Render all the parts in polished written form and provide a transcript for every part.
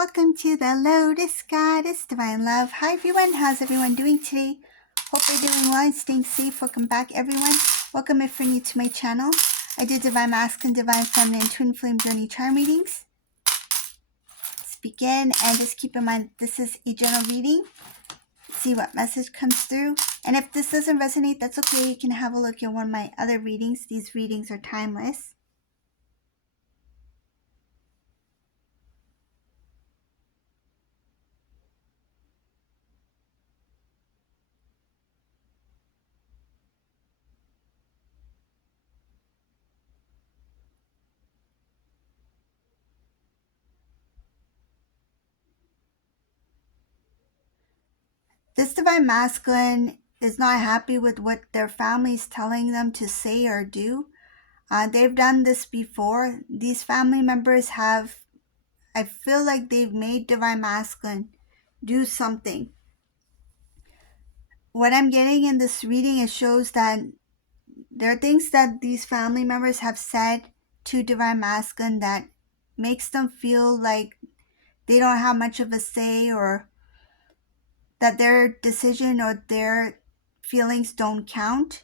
Welcome to the Lotus Goddess Divine Love. Hi everyone, how's everyone doing today? Hope you're doing well and staying safe. Welcome back everyone. Welcome if you're new to my channel. I do Divine Masculine, Divine Feminine, Twin Flame Journey Charm readings. Let's begin, and just keep in mind this is a general reading. See what message comes through. And if this doesn't resonate, that's okay. You can have a look at one of my other readings. These readings are timeless. This Divine Masculine is not happy with what their family is telling them to say or do. They've done this before. These family members have, I feel like they've made Divine Masculine do something. What I'm getting in this reading, it shows that there are things that these family members have said to Divine Masculine that makes them feel like they don't have much of a say, or that their decision or their feelings don't count.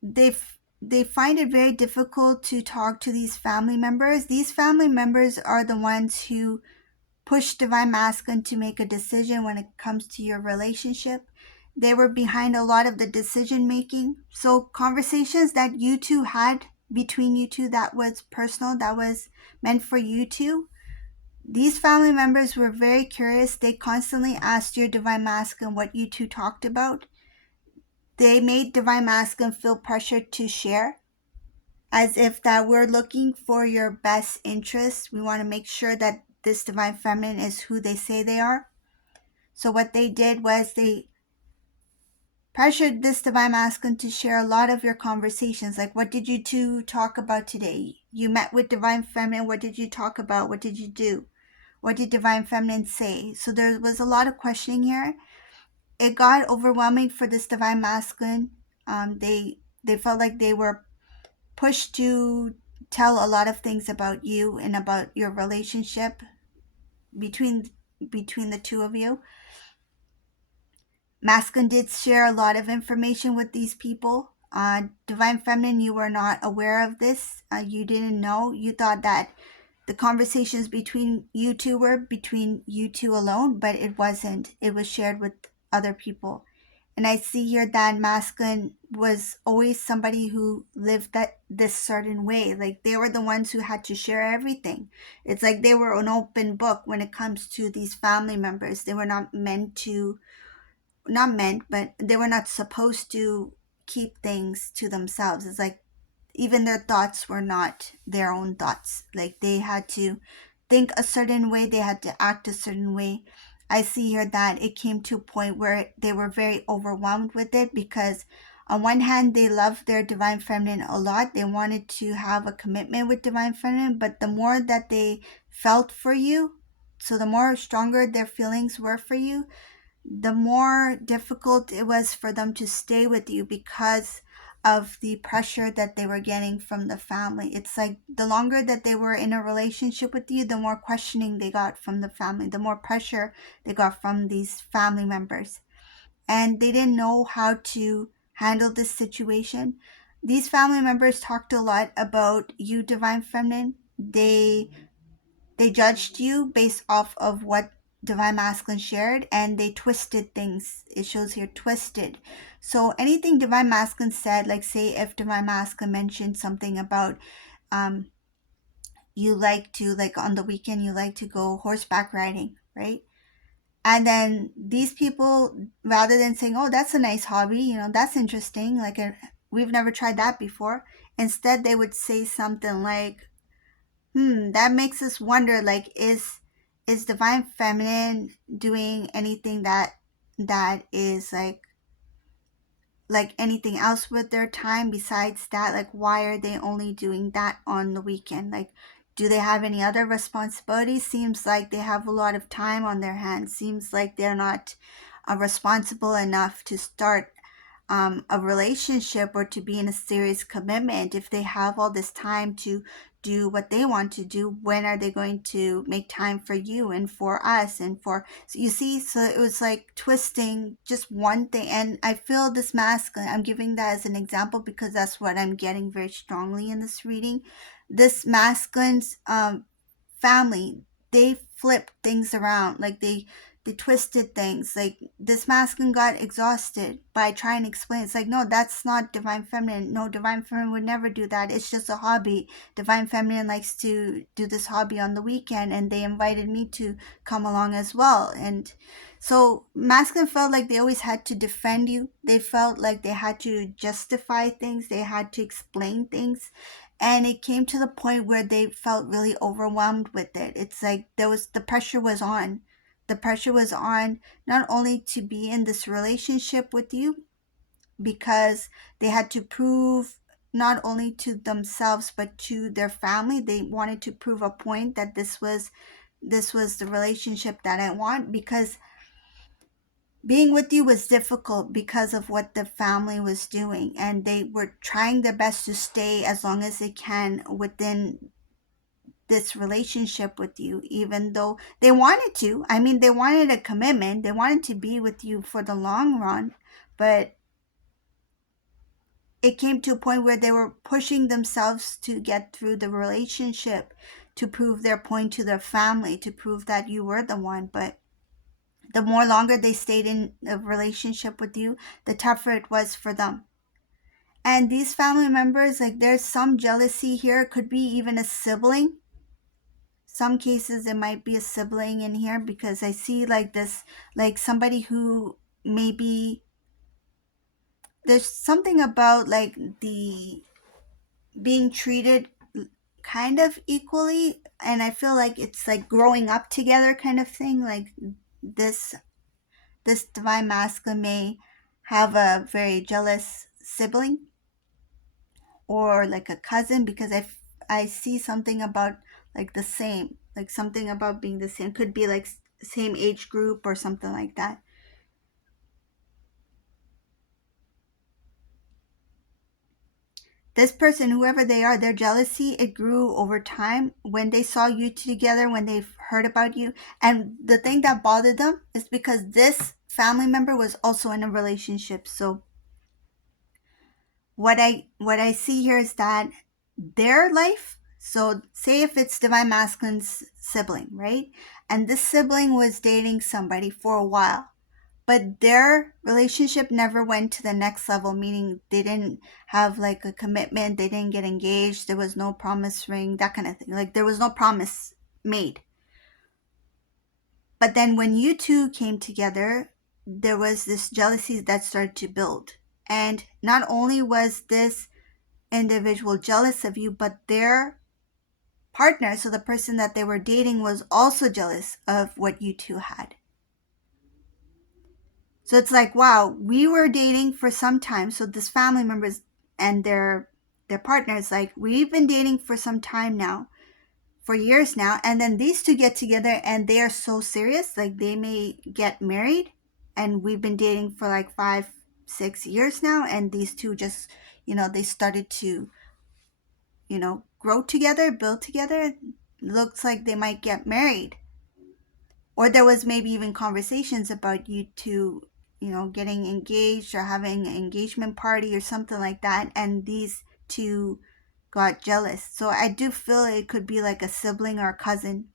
They find it very difficult to talk to these family members. These family members are the ones who push Divine Masculine to make a decision when it comes to your relationship. They were behind a lot of the decision making. So conversations that you two had between you two, that was personal, that was meant for you two. These family members were very curious. They constantly asked your Divine Masculine what you two talked about. They made Divine Masculine feel pressured to share, as if that we're looking for your best interest. We want to make sure that this Divine Feminine is who they say they are. So what they did was they pressured this Divine Masculine to share a lot of your conversations. Like, what did you two talk about today? You met with Divine Feminine. What did you talk about? What did you do? What did Divine Feminine say? So there was a lot of questioning here. It got overwhelming for this Divine Masculine. They felt like they were pushed to tell a lot of things about you and about your relationship between the two of you. Masculine did share a lot of information with these people. Divine Feminine, you were not aware of this. You didn't know. You thought that the conversations between you two were between you two alone, but it wasn't. It was shared with other people. And I see here that Masculine was always somebody who lived this certain way. Like, they were the ones who had to share everything. It's like they were an open book when it comes to these family members. They were not but they were not supposed to keep things to themselves. It's like even their thoughts were not their own thoughts. Like, they had to think a certain way, they had to act a certain way. I see here that it came to a point where they were very overwhelmed with it, because on one hand, they loved their Divine Feminine a lot. They wanted to have a commitment with Divine Feminine, but the more that they felt for you, so the more stronger their feelings were for you, the more difficult it was for them to stay with you because of the pressure that they were getting from the family. It's like the longer that they were in a relationship with you, the more questioning they got from the family, the more pressure they got from these family members. And they didn't know how to handle this situation. These family members talked a lot about you, Divine Feminine. They judged you based off of what Divine Masculine shared, and they twisted things. It shows here twisted. So anything Divine Masculine said, like say if Divine Masculine mentioned something about you like to, like on the weekend, you like to go horseback riding, right? And then these people, rather than saying, oh, that's a nice hobby, that's interesting, like we've never tried that before, instead they would say something like, that makes us wonder, like, is Divine Feminine doing anything that is like anything else with their time besides that? Like, why are they only doing that on the weekend? Like, do they have any other responsibilities? Seems like they have a lot of time on their hands. Seems like they're not responsible enough to start a relationship or to be in a serious commitment. If they have all this time to do what they want to do, when are they going to make time for you and for us and for, so you see, so it was like twisting just one thing. And I feel this masculine, I'm giving that as an example because that's what I'm getting very strongly in this reading. This masculine's family, they flipped things around, like they twisted things. Like this masculine got exhausted by trying to explain. It's like, no, that's not divine feminine. No, divine feminine would never do that. It's just a hobby. Divine feminine likes to do this hobby on the weekend, and they invited me to come along as well. And so masculine felt like they always had to defend you. They felt like they had to justify things. They had to explain things. And it came to the point where they felt really overwhelmed with it. It's like the pressure was on. The pressure was on not only to be in this relationship with you, because they had to prove not only to themselves but to their family. They wanted to prove a point that this was the relationship that I want, because being with you was difficult because of what the family was doing, and they were trying their best to stay as long as they can within this relationship with you, even though they wanted to. I mean, they wanted a commitment, they wanted to be with you for the long run, but it came to a point where they were pushing themselves to get through the relationship, to prove their point to their family, to prove that you were the one. But the more longer they stayed in a relationship with you, the tougher it was for them. And these family members, like, there's some jealousy here. It could be even a sibling. Some cases it might be a sibling in here, because I see like this, like somebody who maybe there's something about like the being treated kind of equally, and I feel like it's like growing up together kind of thing. Like this this divine masculine may have a very jealous sibling or like a cousin, because I see something about like the same, like something about being the same. Could be like same age group or something like that. This person, whoever they are, their jealousy, it grew over time when they saw you two together, when they heard about you. And the thing that bothered them is because this family member was also in a relationship. So what I see here is that their life, so say if it's divine masculine's sibling, right? And this sibling was dating somebody for a while, but their relationship never went to the next level, meaning they didn't have like a commitment, they didn't get engaged, there was no promise ring, that kind of thing. Like there was no promise made. But then when you two came together, there was this jealousy that started to build. And not only was this individual jealous of you, but their partner, so the person that they were dating, was also jealous of what you two had. So it's like, wow, we were dating for some time. So this family members and their partners, like, we've been dating for some time now, for years now, and then these two get together and they are so serious, like they may get married, and we've been dating for like 5-6 years now, and these two just, they started to, grow together, build together. Looks like they might get married. Or there was maybe even conversations about you two, getting engaged or having an engagement party or something like that, and these two got jealous. So I do feel it could be like a sibling or a cousin,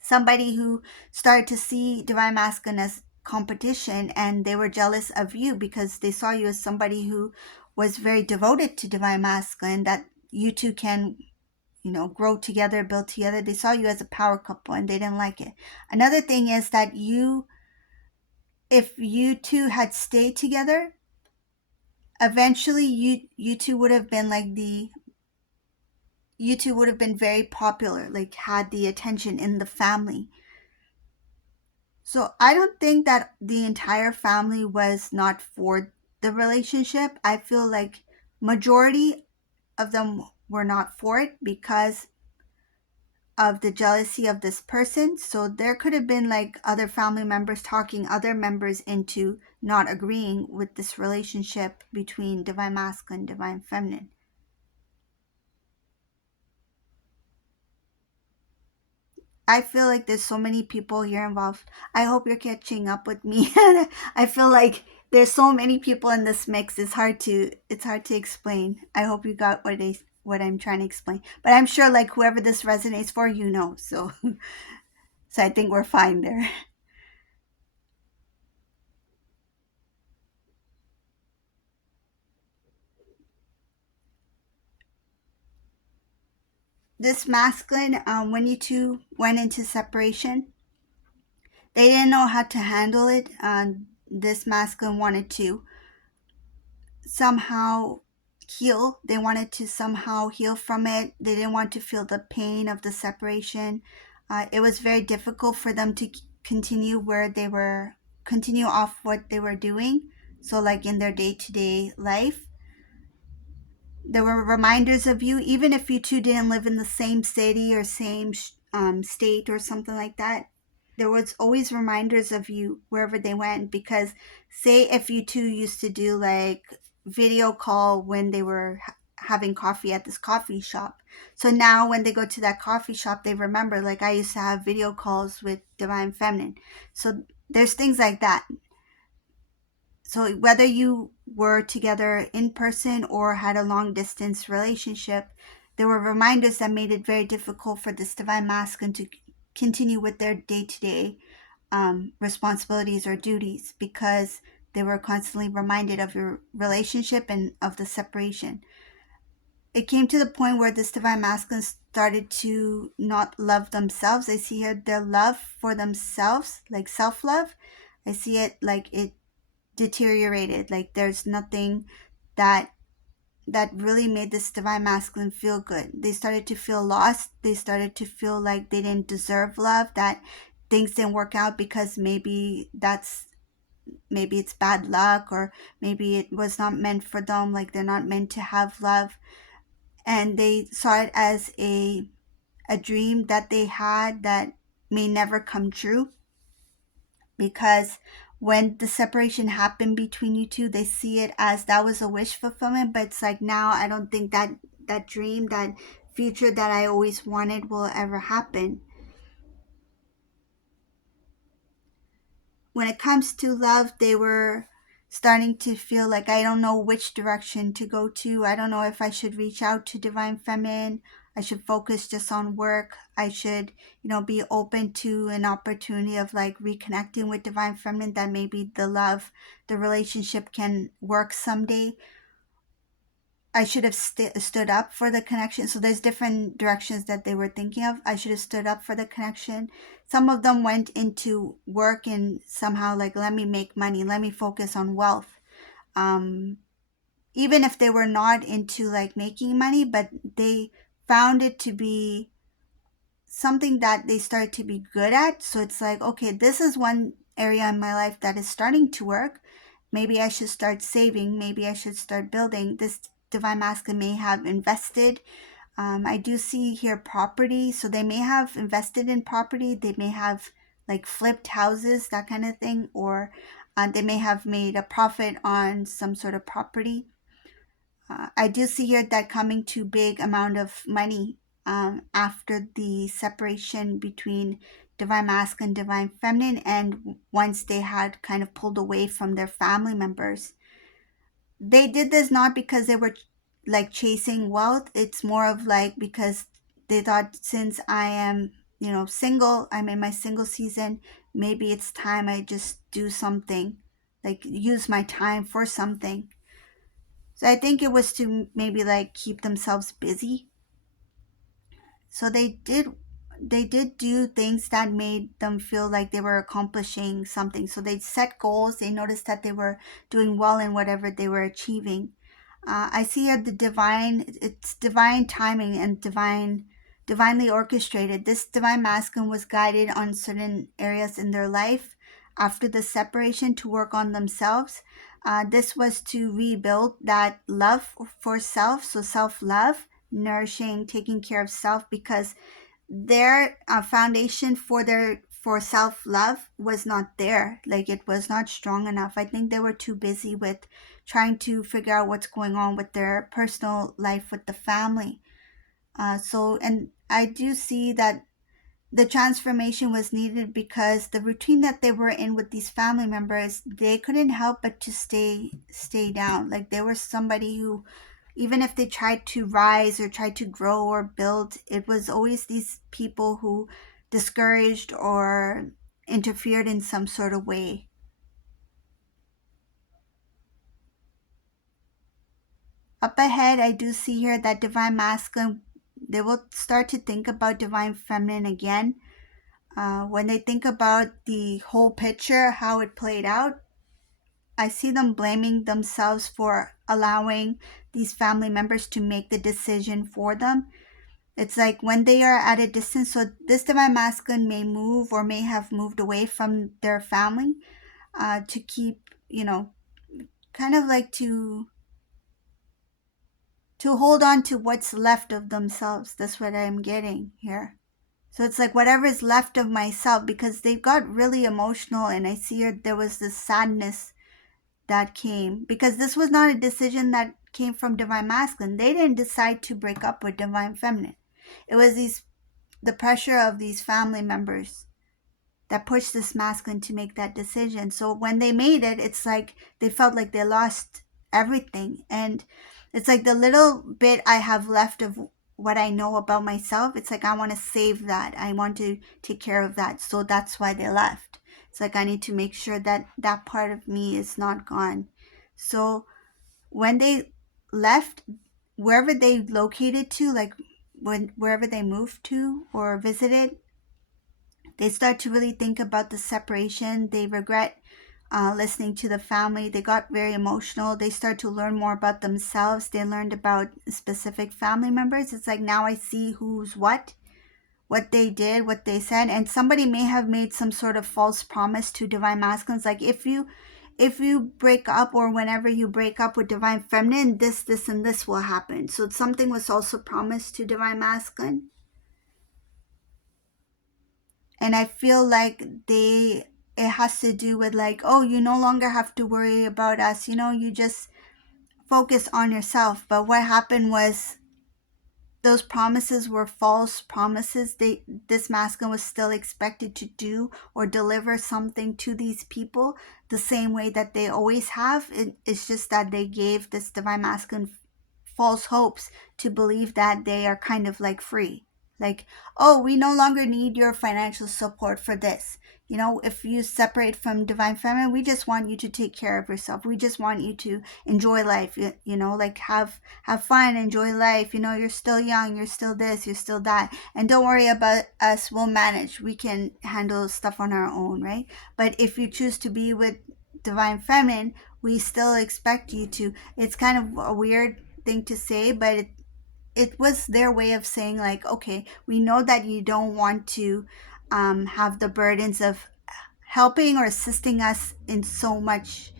somebody who started to see divine masculine as competition, and they were jealous of you because they saw you as somebody who was very devoted to divine masculine, that you two can grow together, build together. They saw you as a power couple and they didn't like it. Another thing is that if you two had stayed together, eventually you two would have been like you two would have been very popular, like had the attention in the family. So I don't think that the entire family was not for the relationship. I feel like majority of them were not for it because of the jealousy of this person. So there could have been like other family members talking other members into not agreeing with this relationship between divine masculine and divine feminine. I feel like there's so many people here involved. I hope you're catching up with me. I feel like there's so many people in this mix. It's hard to explain. I hope you got what I'm trying to explain. But I'm sure like whoever this resonates for, you know. So so I think we're fine there. This masculine, when you two went into separation, they didn't know how to handle it. This masculine wanted to somehow heal. They wanted to somehow heal from it. They didn't want to feel the pain of the separation. It was very difficult for them to continue off what they were doing. So, like in their day to day life, there were reminders of you, even if you two didn't live in the same city or same state or something like that. There was always reminders of you wherever they went. Because, say, if you two used to do like video call when they were having coffee at this coffee shop, so now when they go to that coffee shop, they remember like I used to have video calls with divine feminine. So there's things like that. So whether you were together in person or had a long distance relationship, there were reminders that made it very difficult for this divine masculine to continue with their day-to-day responsibilities or duties, because they were constantly reminded of your relationship and of the separation. It came to the point where this divine masculine started to not love themselves. I see here their love for themselves, like self-love. I see it like it deteriorated. Like there's nothing that really made this divine masculine feel good. They started to feel lost. They started to feel like they didn't deserve love, that things didn't work out because maybe it's bad luck, or maybe it was not meant for them, like they're not meant to have love. And they saw it as a dream that they had that may never come true, because when the separation happened between you two, they see it as that was a wish fulfillment. But it's like, now I don't think that dream, that future that I always wanted will ever happen. When it comes to love, they were starting to feel like, I don't know which direction to go to. I don't know if I should reach out to divine feminine. I should focus just on work. I should, be open to an opportunity of like reconnecting with divine feminine, that maybe the relationship can work someday. I should have stood up for the connection. So there's different directions that they were thinking of. I should have stood up for the connection. Some of them went into work and somehow like, let me make money, let me focus on wealth. Um, Even if they were not into like making money, but they found it to be something that they started to be good at. So it's like, okay, this is one area in my life that is starting to work. Maybe I should start saving. Maybe I should start building. This divine masculine may have invested. I do see here property. So they may have invested in property. They may have like flipped houses, that kind of thing. Or they may have made a profit on some sort of property. I do see here that coming to big amount of money after the separation between divine masculine and divine feminine, and once they had kind of pulled away from their family members. They did this not because they were like chasing wealth. It's more of like because they thought, since I am, single, I'm in my single season, maybe it's time I just do something, like use my time for something. So I think it was to maybe like keep themselves busy. So they did do things that made them feel like they were accomplishing something. So they set goals. They noticed that they were doing well in whatever they were achieving. I see here the divine. It's divine timing and divinely orchestrated. This divine masculine was guided on certain areas in their life after the separation to work on themselves. This was to rebuild that love for self, so self love, nourishing, taking care of self, because their foundation for their for self-love was not there. Like, it was not strong enough. I think they were too busy with trying to figure out what's going on with their personal life with the family. And I do see that the transformation was needed because the routine that they were in with these family members, they couldn't help but to stay down. Like, they were somebody who, even if they tried to rise or tried to grow or build, it was always these people who discouraged or interfered in some sort of way. Up ahead, I do see here that divine masculine, they will start to think about divine feminine again. When they think about the whole picture, how it played out, I see them blaming themselves for allowing these family members to make the decision for them. It's like when they are at a distance, so this divine masculine may move or may have moved away from their family to keep, kind of like to hold on to what's left of themselves. That's what I'm getting here. So it's like whatever is left of myself, because they got really emotional, and I see here there was this sadness that came because this was not a decision that came from divine masculine. They didn't decide to break up with divine feminine. It was the pressure of these family members that pushed this masculine to make that decision. So when they made it, it's like they felt like they lost everything. And it's like the little bit I have left of what I know about myself, it's like I want to save that. I want to take care of that. So that's why they left. It's like I need to make sure that that part of me is not gone. So when they left, wherever they located to, like wherever they moved to or visited, they start to really think about the separation. They regret listening to the family. They got very emotional. They start to learn more about themselves. They learned about specific family members. It's like now I see who's what they did, what they said, and somebody may have made some sort of false promise to divine masculines, like if you break up or whenever you break up with divine feminine, this and this will happen. So something was also promised to divine masculine. And I feel like it has to do with like, oh, you no longer have to worry about us, you just focus on yourself. But what happened was those promises were false promises. This masculine was still expected to do or deliver something to these people the same way that they always have. It's just that they gave this divine masculine false hopes to believe that they are kind of like free. Like, oh, we no longer need your financial support for this. If you separate from divine feminine, we just want you to take care of yourself. We just want you to enjoy life, like have fun, enjoy life. You're still young, you're still this, you're still that. And don't worry about us, we'll manage. We can handle stuff on our own, right? But if you choose to be with divine feminine, we still expect you to. It's kind of a weird thing to say, but it was their way of saying like, okay, we know that you don't want to have the burdens of helping or assisting us in so much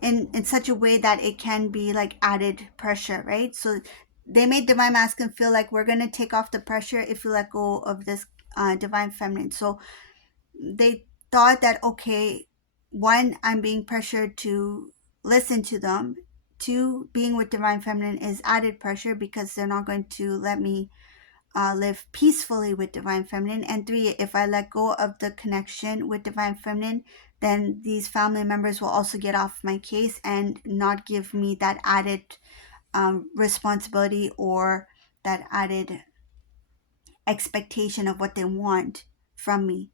in such a way that it can be like added pressure, right? So they made divine masculine feel like we're going to take off the pressure if you let go of this divine feminine. So they thought that, okay, one, I'm being pressured to listen to them. Two, being with divine feminine is added pressure because they're not going to let me live peacefully with divine feminine. And three, if I let go of the connection with divine feminine, then these family members will also get off my case and not give me that added responsibility or that added expectation of what they want from me.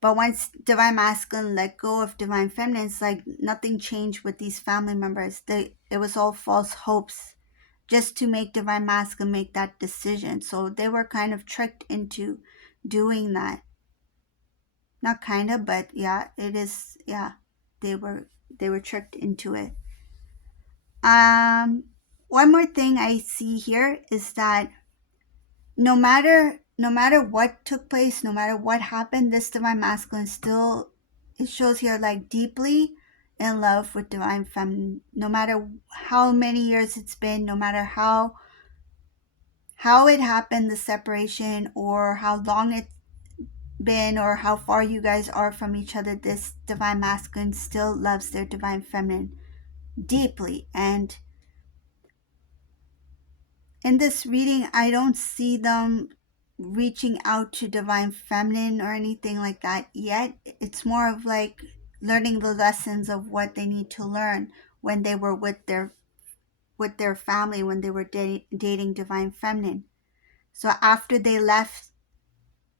But once divine masculine let go of divine feminine, it's like nothing changed with these family members. It was all false hopes just to make divine masculine make that decision. So they were kind of tricked into doing that. Not kind of, but yeah, it is. Yeah, they were tricked into it. Um, One more thing I see here is that no matter what took place, no matter what happened, this divine masculine still, it shows here like deeply in love with divine feminine. No matter how many years it's been, no matter how it happened, the separation, or how long it's been, or how far you guys are from each other, this divine masculine still loves their divine feminine deeply. And in this reading, I don't see them reaching out to divine feminine or anything like that yet. It's more of like learning the lessons of what they need to learn when they were with their family, when they were dating divine feminine. So after they left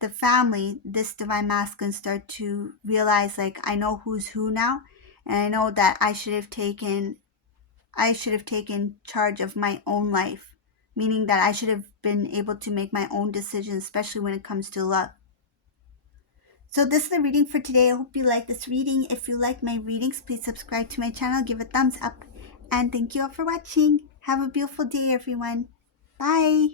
the family, this divine masculine start to realize, like, I know who's who now, and I know that I should have taken charge of my own life, meaning that I should have been able to make my own decisions, especially when it comes to love. So this is the reading for today. I hope you like this reading. If you like my readings, please subscribe to my channel, give a thumbs up, and thank you all for watching. Have a beautiful day, everyone. Bye.